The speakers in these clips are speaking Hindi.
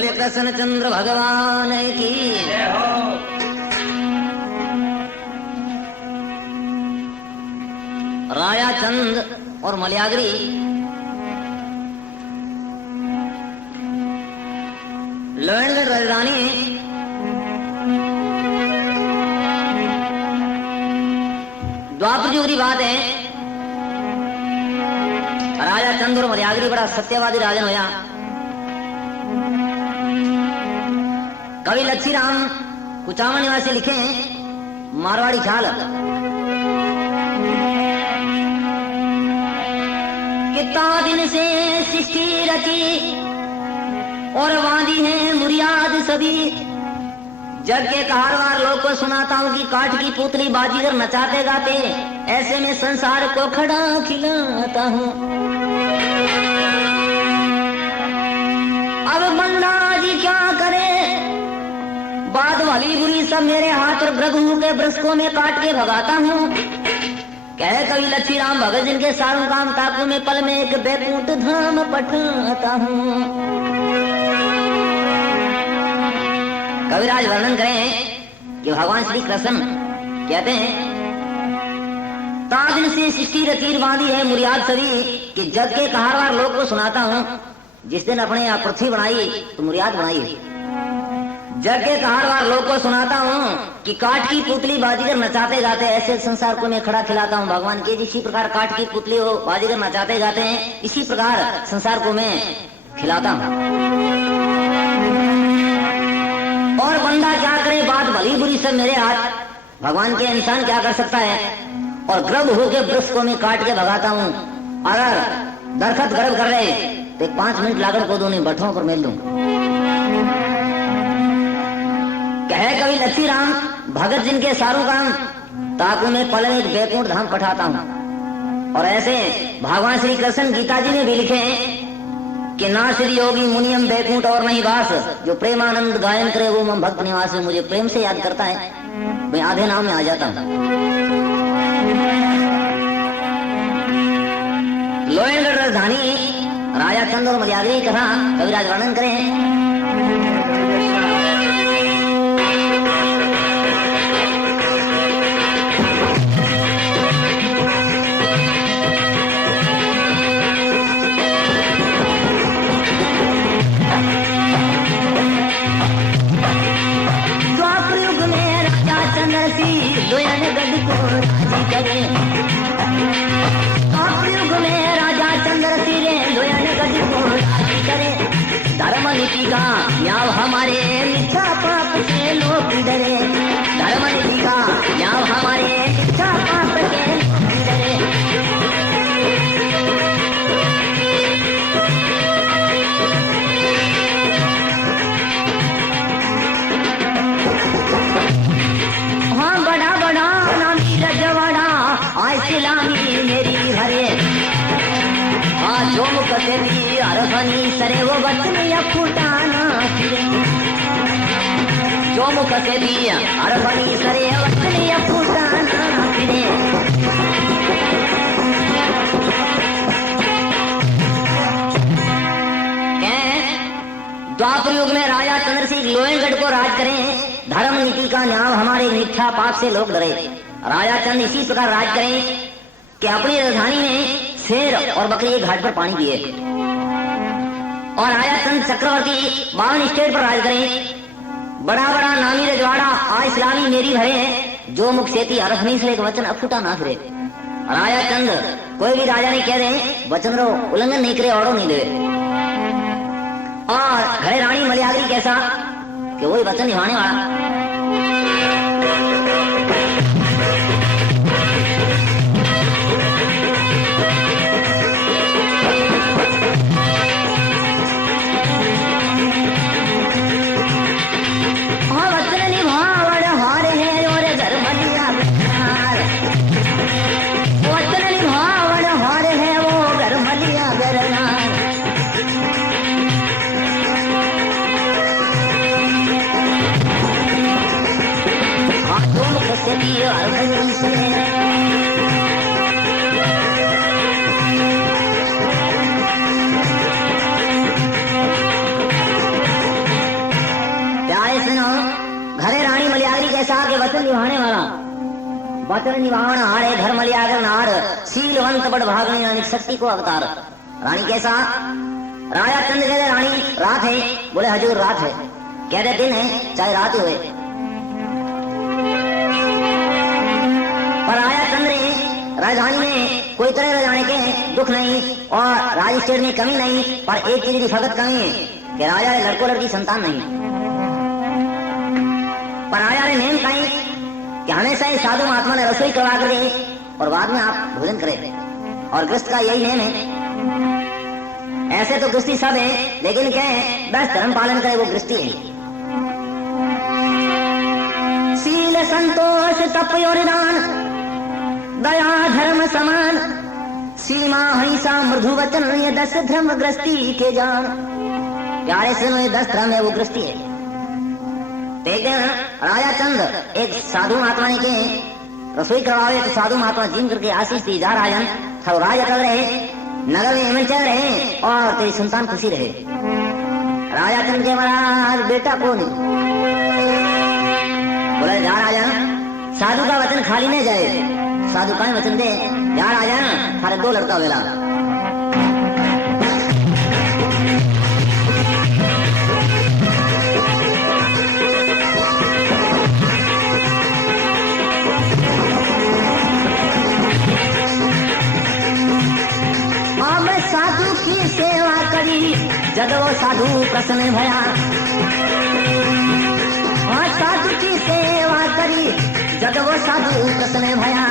बोले कृष्ण चंद्र भगवान की। राजा चंद और मलयागरी लोहणगढ़ राजधानी द्वापर युग की बात है। राजा चंद और मलयागरी बड़ा सत्यवादी राजन होया। कवि लच्छीराम कुचामन निवासी लिखे मारवाड़ी छाल कितना दिन से सृष्टि रची और वादी है मुरियाद सभी। जग के कारवार लोग को सुनाता हूँ कि काठ की पुतली बाजीगर नचाते गाते, ऐसे में संसार को खड़ा खिलाता हूँ। अब बंदा जी क्या करे, बात भली बुरी सब मेरे हाथ और ग्रगु के ब्रस्कों में काट के भगाता हूँ। कह कवि लच्छीराम भगत जिनके सारों काम ताकू में पल में एक बैकुंठ धाम पठाता हूँ। कविराज वर्णन करें कि भगवान श्री कृष्ण कहते हैं ताजिन से सृष्टि रचीर बांधी है मुरियाद सभी कि जग के कहारवार लोग को सुनाता हूँ। जिस दिन अपने आप पृथ्वी बनाई तो मुरियाद बनाई है। जग के कहारवार लोग को सुनाता हूँ कि काठ की पुतली बाजीगर नचाते गाते, ऐसे संसार को मैं खड़ा खिलाता हूँ। भगवान के जिसी प्रकार काठ की पुतली हो बाजीगर नचाते गाते हैं, इसी प्रकार संसार को मैं खिलाता हूँ। और बंदा क्या करे, बात भली बुरी सब मेरे हाथ। भगवान के इंसान क्या कर सकता है। और गर्भ होके वृक्ष को मैं काट के भगाता हूँ। अगर दरखत गर्भ कर रहे तो 5 मिनट लागत को दोनों बठों पर मेल दूं। कहे कवि लच्छीराम भगत जिनके सारू काम ताकू में पल में बैकुंठ धाम पठाता हूँ। और ऐसे भगवान श्री कृष्ण गीता जी ने भी लिखे कि ना श्री योगी मुनियम बैकुंठ और नहीं वास, जो प्रेमानंद गायन करे वो मम भक्त निवास। मुझे प्रेम से याद करता है, मैं आधे नाम में आ जाता हूँ। लोहणगढ़ राजधानी राजा चंद और मलयागरी कथा कविराज वर्णन करें। धर्म नीति का याव हमारे मिथ्या पाप से लोग डरे। धर्म नीति का याव हमारे मिथ्या पाप से लोग डरे। हाँ बड़ा बड़ा नामी रजवाड़ा आज सिलामी मेरी हरे। हाँ जो मुख से भी अरफनी सरे वो वचन या फुटाना फिरे। जो मुख से भी अरफनी सरे वचन या फुटाना फिरे। द्वापर युग में राजा चंद्रसिंह लोहणगढ़ को राज करें। धर्म नीति का न्याय हमारे मिथ्या पाप से लोग डरे। राजा चंद इसी प्रकार राज करें कि अपनी राजधानी में शेर और बकरी एक घाट पर पानी पिए। और राजा चंद चक्रवर्ती 52 स्टेट पर राज करें। बड़ा बड़ा नामी रजवाड़ा आज इस्लामी मेरी भरे हैं। जो मुख सेती अरफ नहीं से एक वचन अफूटा ना फिरे। राजा चंद कोई भी राजा नहीं कह रहे वचन रो उल्लंघन नहीं करे और नहीं दे। और घरे रानी मलयागरी कैसा कि वही वचन निभाने वाला। वचन निभावण हारे धर्म लियागर नार शीलवंत बड़ भागने रानी शक्ति को अवतार। रानी कैसा? राजा चंद्र कहते रानी रात है, बोले हजूर रात है, कहते दिन है चाहे रात हुए। पर राजा चंद्र राजधानी में कोई तरह रजाने के दुख नहीं और राजस्टेट में कमी नहीं, पर एक चीज की फकत कमी है कि राजा ने लड़को लड़की संतान नहीं। पर राजा ने नेम कही कि हमेशा ही साधु महात्मा ने रसोई करवा कर दे और बाद में आप भोजन करें, और गृहस्थ का यही नेम है। ऐसे तो गृहस्थी सब है, लेकिन क्या है बस धर्म पालन करे वो गृहस्थी है। शील संतोष तप और दान दया धर्म समान सीमा हिंसा मृदु वचन ये 10 धर्म गृहस्थी के जान। प्यारे सुनो ये 10 धर्म है वो गृहस्थी है। एक दिन राजा चंद एक साधु महात्मा ने के रसोई करवावे तो साधु महात्मा जिम करके आशीष दी जा राजन थो राजा चल रहे नगर में एमन चल रहे और तेरी संतान खुशी रहे। राजा चंद के महाराज बेटा कौन? बोले जा राजा साधु का वचन खाली नहीं जाए, साधु का वचन दे जा राजा थारे 2 लड़का वेला। साधु की सेवा करी जब वो साधु प्रसन्न भया, साधु की सेवा करी जब वो साधु प्रसन्न भया।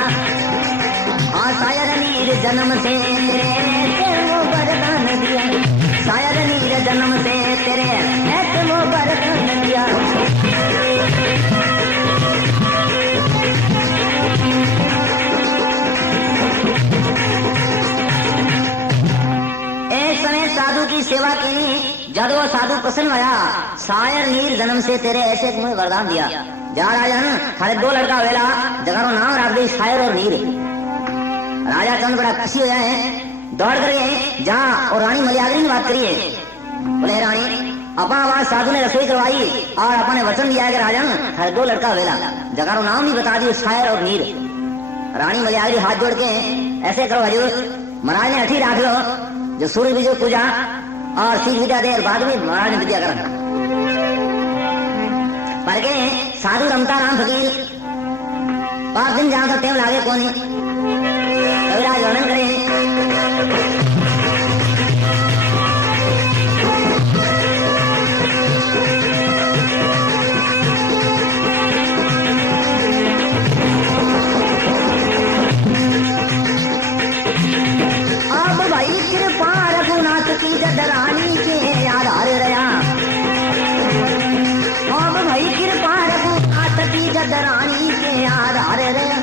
शायद नीर जन्म से तेरे वो वरदान दिया, शायद नीर जन्म से तेरे ऐसे वो वरदान दिया। साधु की सेवा की जब वो साधु प्रसन्न हुआ, शायर नीर जन्म से तेरे ऐसे तुम्हें वरदान दिया। जा राजा खाली 2 लड़का वेला जगह नाम रख दे शायर और नीर। राजा चंद बड़ा खुशी हो जाए, दौड़ कर जा और रानी मलयागरी की बात करिए। बोले रानी अपना आवाज साधु ने रसोई करवाई और अपने वचन दिया है कि राजा खाली 2 लड़का वेला जगह नाम भी बता दिए शायर और नीर। रानी मलयागरी हाथ जोड़ के ऐसे करो हजूर महाराज ने हठी राख लो जो सूर्य बीजो पूजा और सीख विद्या दे बाद में महाराज ने विद्या कर पर के साधु रमता राम फकीर 5 दिन जहां तक टेम लागे कोनी कविराज वर्णन करे। कृपा रघुनाथ की जद रानी के आधार रहा, अब भाई कृपा रघुनाथ की जद रानी के आधार रहा।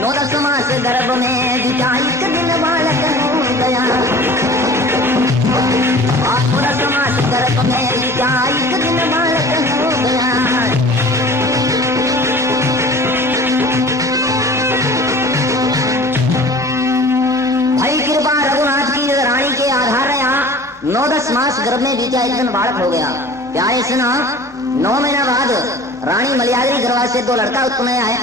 9-10 मास गर्भ में बिताई दिन बालक हो गया, 9-10 मास गर्भ में बिताई दिन बालक हो गया। भाई कृपा रघुनाथ की रानी के आधार रहा, 9-10 मास गर्भ में बीता एक दिन बालक हो गया। प्यारे सुना 9 महीना बाद रानी मलयागरी गर्भा से 2 लड़का उत्पन्न आए।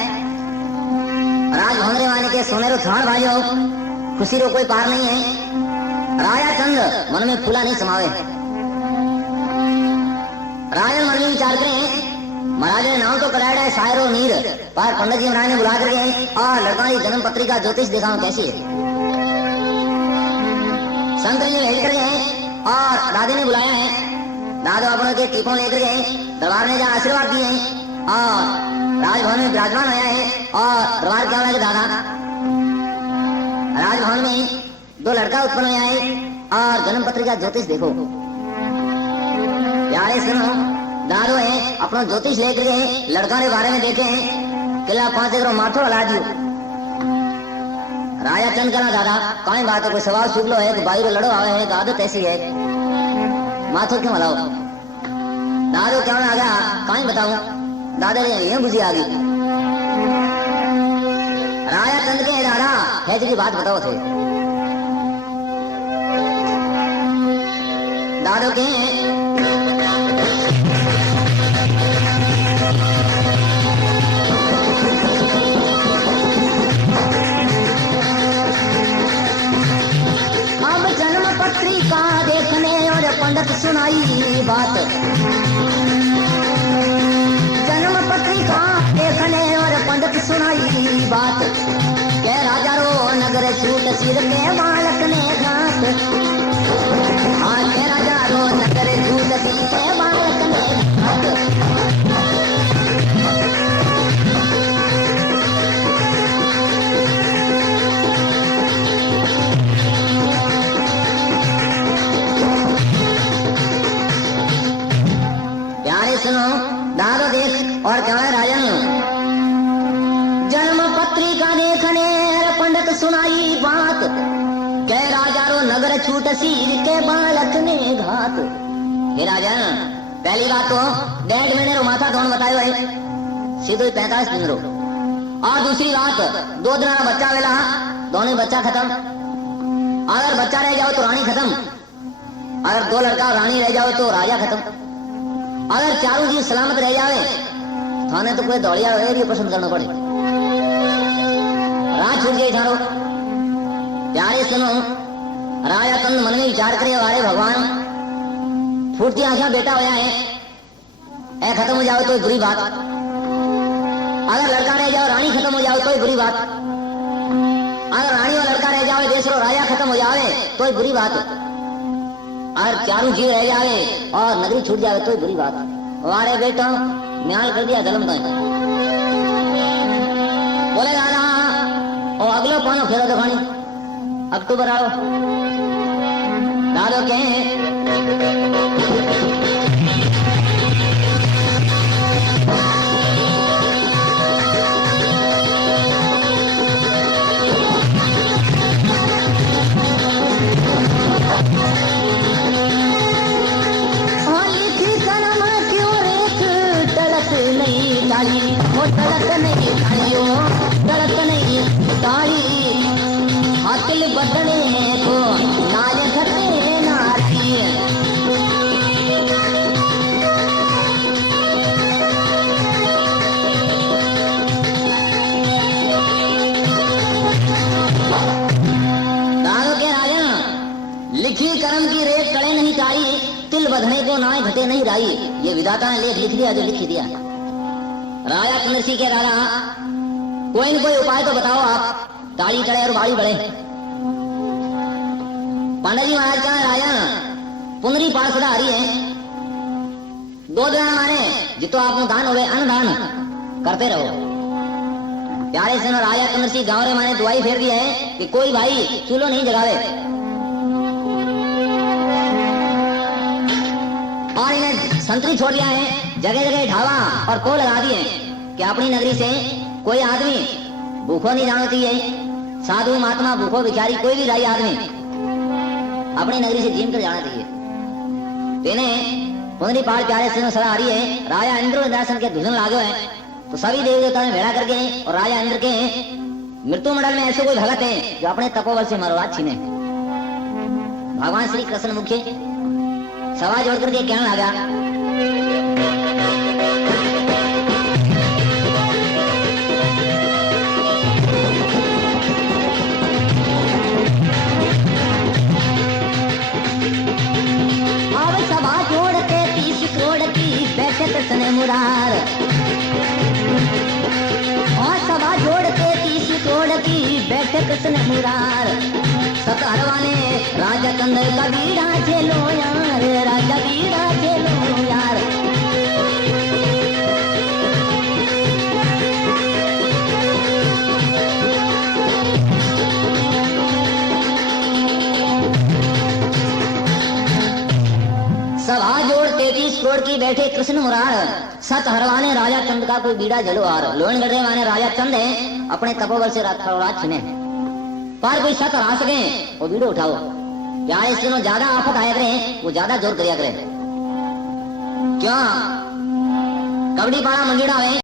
राजभवन वाले के सोनेरो थान भाइयों खुशी रो कोई पार नहीं है। राजा चंद मन में फूला नहीं समावे, राजा मन में विचार करें महाराज ने नाम तो कराया है शायर और नीर, पर पंडित जी महाराज ने बुला करके और लड़का की जन्म पत्रिका ज्योतिष दिखाऊं कैसी है। संत जी भेज कर गए और दादी ने बुलाया है, दादो अपनों के टीपों लेकर गए, दरबार ने जहाँ आशीर्वाद दिए और राजभवन में विराजमान आया है। और दरबार क्या होना दादा राजभवन में 2 लड़का उत्पन्न हुआ है और जन्म पत्रिका ज्योतिष देखो। प्यारे सुनो दादो है अपना ज्योतिष लेकर गए, लड़का के बारे में देखे किला 5 एकड़ माथो हला दियो। राजा चंद कहना दादा कहीं बात है, कोई सवाल सुन लो है कि बाहर लड़ो आवे है कि आदत ऐसी है, माथो क्यों हलाओ। दादो क्या आ गया कहीं बताऊं, दादा ने ये बुझी आ गई। राजा चंद के दादा है जी बात बताओ थे। दादो के पंडित सुनाई बात, जन्म पत्रिका देखने और पंडित सुनाई बात, के राजा रो नगर छूट सिर के बालक ने घात, हाँ के राजा रो नगर छूट सिर के बालक ने घात। सुनो दादो देख और क्या है राजन, जन्म पत्रिका देखने पंडित सुनाई बात, के राजा रो नगर छूट सिर के बालक ने घात। हे राजन, पहली बात तो 1.5 महीने रो माथा धोन बतायो है, सीधो 45 दिन रो, और दूसरी बात 2 दिन का बच्चा वेला दोनों बच्चा खत्म, अगर बच्चा रह जाओ तो रानी खत्म, अगर 2 लड़का रानी रह जाओ तो राजा खत्म, अगर चारों जी सलामत रह जावे थाने तो कोई दौड़िया रहे पसंद करना पड़े, रात छूट गई थारो। प्यारे सुनो, राजा तंद मन में विचार करे, वारे भगवान फूटती आंखें बेटा होया है, ऐ खत्म हो जाओ तो बुरी बात, अगर लड़का रह जाओ रानी खत्म हो जाओ तो बुरी बात, अगर रानी और लड़का रह जाओ देश रो राजा खत्म हो जावे तो बुरी बात, और चारों जी रह जावे और नगरी छूट जावे तो बुरी बात। वारे बेटा म्याल कर दिया जलम तो बोले दादा और अगलो पानो फेरो तो खानी अक्टूबर आओ दादो के तड़क नहीं खाइयो तड़क नहीं ताई हाकिल बदने को नाल घटे नारी। दादो के राजा लिखी कर्म की रेत कड़े नहीं ताई, तिल बधने को नाय घटे नहीं राई। ये विधाता ने लेख लिख दिया जो लिख दिया। राजा चंद्रसी के राजा कोई न कोई उपाय तो बताओ आप, ताली चढ़े और बाड़ी बढ़े। पांडा जी महाराज का राजा पुनरी पार्षद आ रही है, 2 दिन माने जितो आप दान हो अन्नदान करते रहो। प्यारे से राजा चंद्रसी गांव रे माने दुआई फेर दिया है कि कोई भाई चूल्हो नहीं जगावे, और इन्हें संतरी छोड़ दिया है, जगह जगह ढावा और को लगा दिए कि अपनी नगरी से कोई आदमी भूखो नहीं जाना चाहिए। साधु महात्मा भूखो भिखारी कोई भी राई आदमी अपनी नगरी से जीम कर जाना चाहिए। तेने पुनरी पहाड़ प्यारे से सदा आ रही है। राजा इंद्र दर्शन के धुन लागो है तो सभी देवी देवता ने भेड़ा करके और राजा इंद्र के मृत्यु मंडल में ऐसे कोई भगत है जो अपने तपोबल से मरवा छीने। भगवान श्री कृष्ण मुख्य सवा जोड़ करके कहने लगा, कृष्ण मुरार और सभा जोड़ के 30 करोड़ की बैठक कृष्ण मुरार। सतहरवाने राजा कंदर का बीड़ा झेलो यार, राजा बीड़ा झेलो यार। सभा जोड़ 33 करोड़ की बैठे कृष्ण मुरार, सत हरवाने राजा चंद का कोई बीड़ा जलो आर। लोहनगढ़ माने राजा चंद है अपने तपोबल से राज छिने, पर कोई सत हरा सके वो बीड़ो उठाओ। क्या इसमें ज्यादा आफत आया करे वो ज्यादा जोर करिया करे। क्यों कबड्डी पाड़ा मंडीड़ा है